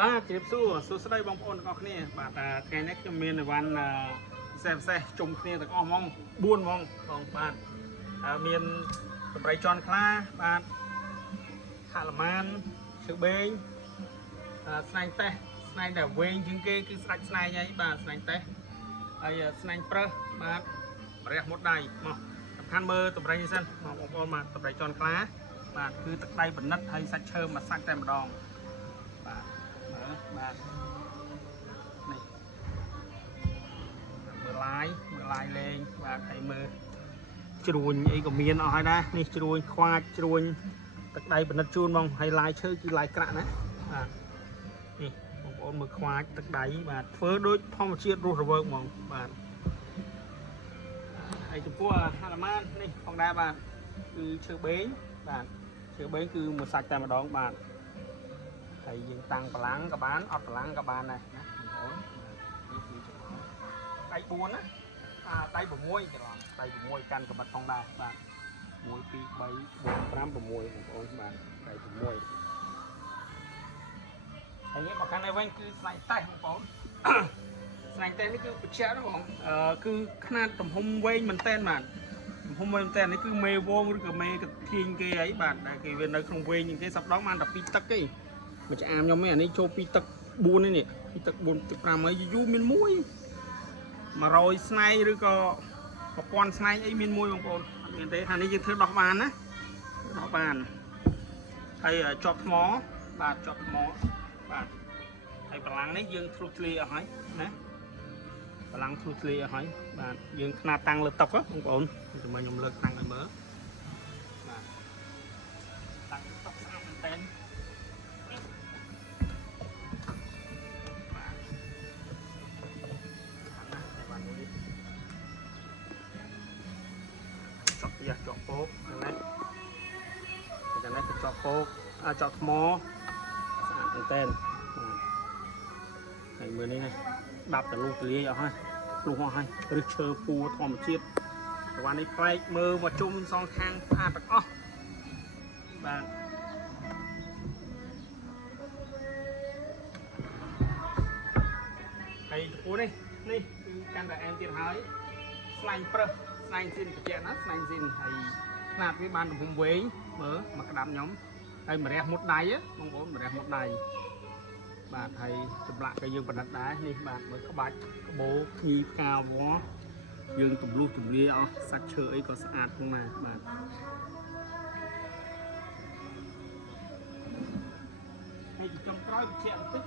បាទជម្រាបសួរសួស្តីបងប្អូនទាំងអស់គ្នាបាទថ្ងៃនេះខ្ញុំមានអីវ៉ាន់ពិសេសជុំគ្នាទាំងអស់ហ្មង4ហ្មងបងបាទមានតម្រៃជាន់ខ្លាបាទហាក់លម៉ានឈើបេងស្នែងតេះស្នែងដែលវែងជាងគេគឺស្ដាច់ស្នែងហើយបាទស្នែងតេះហើយស្នែងប្រើសបាទរះមុតដៃមកសំខាន់មើលតម្រៃនេះសិនបងប្អូនបាទតម្រៃជាន់ខ្លាបាទគឺទឹកដៃបណិតហើយសាច់ឈើមួយសាច់តែម្ដងបាទបាទនេះមើលឡាយលេងបាទហើយមើលជ្រួញអីក៏មានអស់ហើយដែរនេះជ្រួញខ្វាចជ្រួញទឹកដៃបណិតជូនហ្មងហើយឡាយឈើគឺឡាយក្រាក់ណាបាទនេះបងប្អូនមើលខ្វាចទឹកដៃបាទធ្វើដូចធម្មជាតិរស់រវើកហ្មងបាទហើយចំពោះហាឡាម៉ាននេះផងដែរបាទគឺឈើបេងបាទឈើបេងគឺមួយសាច់តែម្ដងបាទហើយយើងតាំងកម្លាំងក៏បានអត់កម្លាំងក៏បានដែរណាបងប្អូននេះគឺចំណងដៃ4ណាដៃ6ច្រឡំដៃ6កាន់ក្បិតផងដែរបាទ1 2 3 4 5 6បងប្អូនបាទដៃ6ហើយនេះមកខាងនេះវិញគឺស្នែងតេះបងប្អូនស្នែងតេះនេះគឺបច្ចាក់ណាបងគឺຂະຫນាតទំហំវែងមែនតើបាទទំហំវែងមែនតើនេះគឺមេវងឬក៏មេកធាញគេអីបាទដែលគេវានៅក្នុងវែងជាងគេសប្ដងបានតែ2ទឹកទេមួយឆ្អាមខ្ញុំឯនេះចូល2ទឹក4នេះ2ទឹក4ទឹក5ហើយយូរមាន100ស្នែងឬក៏1000ស្នែងអីមាន1បងប្អូនអត់មានទេថានេះយើងធ្វើដោះបានណាដោះបានហើយជាប់ថ្មបាទជាប់ថ្មបាទហើយបលាំងនេះយើងធ្លុះធ្លាយអស់ហើយណាបលាំងធ្លុះធ្លាយអស់ហើយបាទយើងខ្នាតតាំងលើតុបងប្អូនជំនួយខ្ញុំលើកតាំងឲ្យមើលបាទតាំងតុស្អាតមែនតើចប់ទៀតចប់ពោកហ្នឹងណាចឹងនេះគឺចប់ពោកចប់ថ្មស្អាតមែនតើបាទហើយមើលនេះណាដាប់តលុះទលាយអស់ហើយលុះអស់ហើយឬឈើពួរធម្មជាតិប្រវត្តិនេះប្លែកមើលមកជុំសងខាងស្អាតទាំងអស់បាទហើយចំពោះនេះគឺកាន់តែអែមទៀតហើយស្លាញ់ប្រើសស្នែងស៊ីនបច្ចាក់ណាស្នែងស៊ីនហើយຂະຫນាតវាបានទំហំវែងមើលមកក្តាប់ខ្ញុំហើយម្រះមុតដៃបងប្អូនម្រះមុតដៃបាទហើយចម្លាក់ក៏យើងបណិតដែរនេះបាទមើលក្បាច់ក្បូរភ្ញីផ្កាវល្លិយើងទម្លុះទម្លាយអស់សាច់ឈើអីក៏ស្អាតផងដែរបាទហើយចុងក្រោយបច្ចាក់បន្តិច